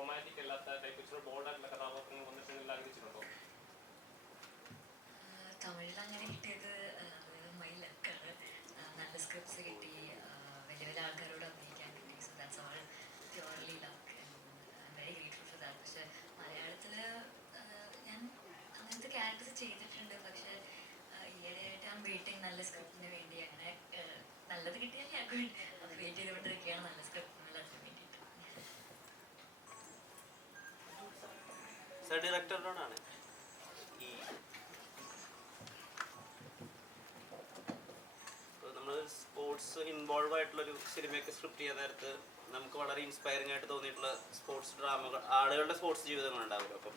Romantic അല്ലാത്ത type ഇച്ചിരി ബോൾഡായിട്ടുള്ള കഥാപാത്രങ്ങൾ വന്നിട്ടുണ്ടെങ്കിൽ ആഗ്രഹിച്ചിട്ടുണ്ടോ തമിഴിൽ അങ്ങനെ കിട്ടിയത് മൈ ലക്കാണ് നല്ല സ്ക്രിപ്റ്റ്സ് കിട്ടി വലിയ വലിയ ആൾക്കാരോട് അഭിനയിക്കാൻ കിട്ടി so that's all purely luck very grateful for that പക്ഷെ മലയാളത്തിൽ ഞാൻ അങ്ങനത്തെ ക്യാരക്ടേഴ്സ് ചെയ്തിട്ടുണ്ട് പക്ഷെ ഈയിടെയായിട്ട് ഞാൻ വെയിറ്റിംഗ് നല്ല സ്ക്രിപ്റ്റിന് വേണ്ടി അങ്ങനെ നല്ലത് കിട്ടിയാൽ ഞാൻ വെയിറ്റ് ചെയ്തുകൊണ്ടിരിക്കുകയാണ് നല്ല സ്ക്രിപ്റ്റ് സ്ക്രിപ്റ്റിനുള്ള സർ ഡയറക്ടറിനോടാണ് ഈ നമ്മൾ സ്പോർട്സ് ഇൻവോൾവ് ആയിട്ടുള്ളൊരു സിനിമയൊക്കെ സ്ക്രിപ്റ്റ് ചെയ്യാൻ നേരത്ത് നമുക്ക് വളരെ ഇൻസ്പയറിംഗ് ആയിട്ട് തോന്നിയിട്ടുള്ള സ്പോർട്സ് ഡ്രാമകൾ ആളുകളുടെ സ്പോർട്സ് ജീവിതങ്ങൾ ഉണ്ടാവുമല്ലോ അപ്പം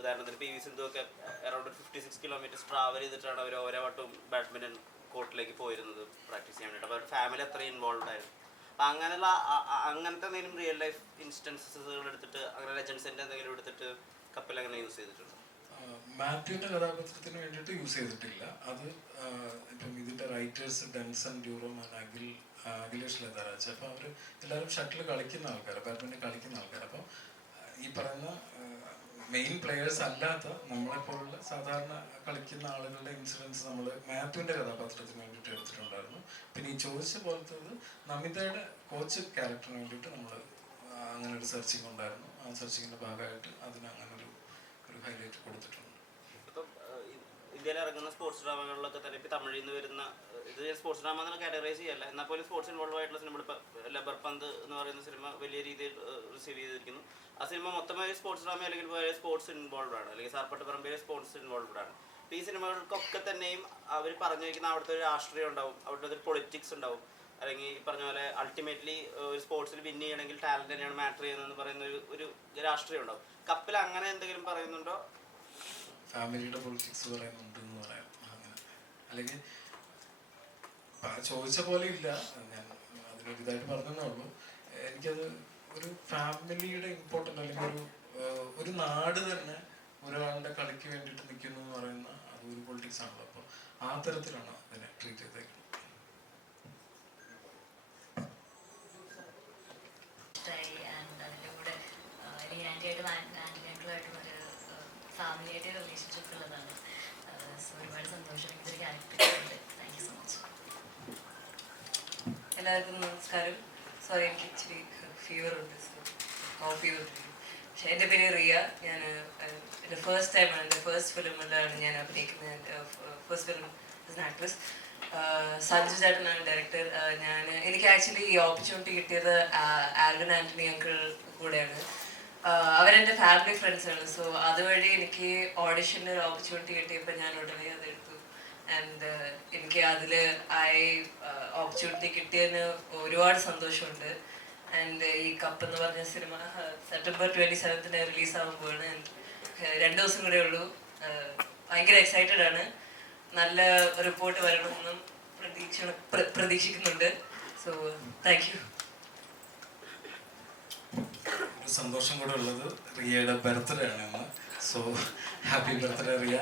ഉദാഹരണത്തിന് പി വി സിന്ധു ഒക്കെ around fifty six kilometres travel ചെയ്തിട്ടാണ് അവർ ഓരോ വട്ടവും ബാഡ്മിന്റൺ കോർട്ടിലേക്ക് പോയിരുന്നത് പ്രാക്ടീസ് ചെയ്യാൻ വേണ്ടിയിട്ട്. അപ്പോൾ അവരുടെ ഫാമിലി അത്രയും ഇൻവോൾവ് ആയിരുന്നു. അപ്പം അങ്ങനെയുള്ള അങ്ങനത്തെ എന്തെങ്കിലും റിയൽ ലൈഫ് ഇൻസ്റ്റൻസസുകൾ എടുത്തിട്ട് അങ്ങനെ ലെജൻസിന്റെ എന്തെങ്കിലും എടുത്തിട്ട് കപ്പൽ അങ്ങനെ യൂസ് ചെയ്തിട്ടുണ്ട്? മാത്യുവിന്റെ കഥാപാത്രത്തിന് വേണ്ടിയിട്ട് യൂസ് ചെയ്തിട്ടില്ല. അത് ഇപ്പം ഇതിന്റെ റൈറ്റേഴ്സ് ഡെൻസൺ ഡ്യൂറോമാൻ അഖിൽ അഖിലേഷ് ലതാരാജ് അപ്പോൾ അവർ എല്ലാവരും ഷട്ടിൽ കളിക്കുന്ന ആൾക്കാർ ബാഡ്മിന്റൺ കളിക്കുന്ന ആൾക്കാർ അപ്പോൾ ഈ പറയുന്ന മെയിൻ പ്ലെയേഴ്സ് അല്ലാത്ത നമ്മളെപ്പോലുള്ള സാധാരണ കളിക്കുന്ന ആളുകളുടെ ഇൻസിഡൻസ് നമ്മൾ മാത്യുവിന്റെ കഥാപാത്രത്തിന് വേണ്ടിയിട്ട് എടുത്തിട്ടുണ്ടായിരുന്നു. പിന്നെ ഈ ചോദിച്ച പോലത്തത് നമിതയുടെ കോച്ച് ക്യാരക്ടറിന് വേണ്ടിയിട്ട് നമ്മൾ അങ്ങനെ ഒരു സെർച്ചിങ് ഉണ്ടായിരുന്നു. ആ സെർച്ചിങ്ങിന്റെ ഭാഗമായിട്ട് അതിന് അങ്ങനെ ഒരു ഹൈലൈറ്റ് കൊടുത്തിട്ടുണ്ട്. ഇപ്പം ഇന്ത്യയിൽ ഇറങ്ങുന്ന സ്പോർട്സ് ഡ്രാമകളിലൊക്കെ തന്നെ ഇപ്പം തമിഴിൽ നിന്ന് വരുന്ന ഇത് സ്പോർട്സ് ഡ്രാമ എന്നുള്ള കാറ്റഗറൈസ് ചെയ്യല്ല. എന്നാൽ പോലും സ്പോർട്സ് ഇൻവോൾവ് ആയിട്ടുള്ള സിനിമ ഇപ്പം ലബർ പന്ത് എന്ന് പറയുന്ന സിനിമ വലിയ രീതിയിൽ റിസീവ് ചെയ്തിരിക്കുന്നു. ആ സിനിമ മൊത്തമായി സ്പോർട്സ് ഡ്രാമ അല്ലെങ്കിൽ സ്പോർട്സ് ഇൻവോൾവ് ആണ്. അല്ലെങ്കിൽ സാർപ്പട്ട് പറമ്പിലെ സ്പോർട്സ് ഇൻവോൾവ് ആണ്. ഈ സിനിമകൾക്കൊക്കെ തന്നെയും അവർ പറഞ്ഞു വയ്ക്കുന്ന അവിടുത്തെ ഒരു രാഷ്ട്രീയം ഉണ്ടാവും. അവിടുത്തെ ഒരു പൊളിറ്റിക്സ് ഉണ്ടാവും. അല്ലെങ്കിൽ ഈ പറഞ്ഞ പോലെ അൾട്ടിമേറ്റ്ലി ഒരു സ്പോർട്സിൽ വിൻ ചെയ്യണമെങ്കിൽ ടാലന്റ് തന്നെയാണ് മാറ്റർ ചെയ്യുന്നതെന്ന് പറയുന്ന ഒരു ഒരു രാഷ്ട്രീയം ഉണ്ടാവും. കപ്പിൽ അങ്ങനെ എന്തെങ്കിലും പറയുന്നുണ്ടോ? ഫാമിലിയുടെ പൊളിറ്റിക്സ് പറയുന്നുണ്ട് എന്ന് പറയാം. അങ്ങനെ. അല്ലെങ്കിൽ ചോദിച്ച പോലെ ഇല്ല. ഞാൻ അതിനൊരു ഇതായിട്ട് പറഞ്ഞതേ ഉള്ളൂ. എനിക്കത് ഒരു ഫാമിലിയുടെ ഇമ്പോർട്ടന്റ് അല്ലെങ്കിൽ ഒരു ഒരു നാട് തന്നെ ഒരാളുടെ കളിക്ക് വേണ്ടിയിട്ട് നിൽക്കുന്നു എന്ന് പറയുന്ന അത് ഒരു പൊളിറ്റിക്സ് ആണല്ലോ. അപ്പോൾ ആ തരത്തിലാണ് അതിനെ ട്രീറ്റ് ചെയ്തേക്കുന്നത് ഇഷ്ടമായി ആൻഡ് അതിന്റെ കൂടെ ആഹ്, എനിക്ക് ആന്റിയായിട്ടും ആന്റിനായിട്ടുമായിട്ടും ഒരു ഫാമിലി ആയിട്ട് റിലേഷൻഷിപ്പ് ഉള്ളതാണ്. സോ ഒരുപാട് സന്തോഷം എനിക്കൊരു ക്യാരക്ടറുണ്ട് താങ്ക് യു സോ മച്ച് എല്ലാവർക്കും നമസ്കാരം. സോറി എനിക്ക് ഇച്ചിരി ഫീവർ ഉണ്ട് കോ ഫീവർ പക്ഷേ എന്റെ പേര് റിയ. ഞാൻ എന്റെ ഫസ്റ്റ് ടൈമാണ് എന്റെ ഫസ്റ്റ് ഫിലിമിലാണ് ഞാൻ അഭിനയിക്കുന്നത്. ഫസ്റ്റ് ഫിലിം ആക്ട്രസ് സഞ്ജു ചേട്ടനാണ് ഡയറക്ടർ ഞാൻ എനിക്ക് ആക്ച്വലി ഈ ഓപ്പർച്യൂണിറ്റി കിട്ടിയത് ആൽവിൻ ആന്റണി അങ്കിൾ കൂടെയാണ്. ആഹ് ഫാമിലി ഫാമിലി ഫ്രണ്ട്സാണ് സോ അതുവഴി എനിക്ക് ഓഡിഷന്റെ ഒരു ഓപ്പർച്യൂണിറ്റി കിട്ടിയപ്പോൾ ഞാൻ ഉടനെ അതെടുത്തു ആൻഡ് എനിക്ക് അതിൽ ഐ ഓപ്പർച്യൂണിറ്റി കിട്ടിയതിന് ഒരുപാട് സന്തോഷമുണ്ട്. ആൻഡ് ഈ കപ്പ് എന്ന് പറഞ്ഞ സിനിമ സെപ്റ്റംബർ ട്വന്റി സെവൻത്തിന് റിലീസ് ആകുമ്പോഴാണ് രണ്ട് ദിവസം കൂടെ ഉള്ളൂ. ആഹ് ഭയങ്കര എക്സൈറ്റഡ് ആണ്. നല്ല റിപ്പോർട്ട് വരണമെന്നും പ്രതീക്ഷ പ്ര- പ്രതീക്ഷിക്കുന്നുണ്ട്. സോ താങ്ക് യു സന്തോഷം കൂടെ ഉള്ളത് റിയയുടെ ബർത്ത്ഡേ ആണ് സോ ഹാപ്പി ബർത്ത്ഡേ റിയ.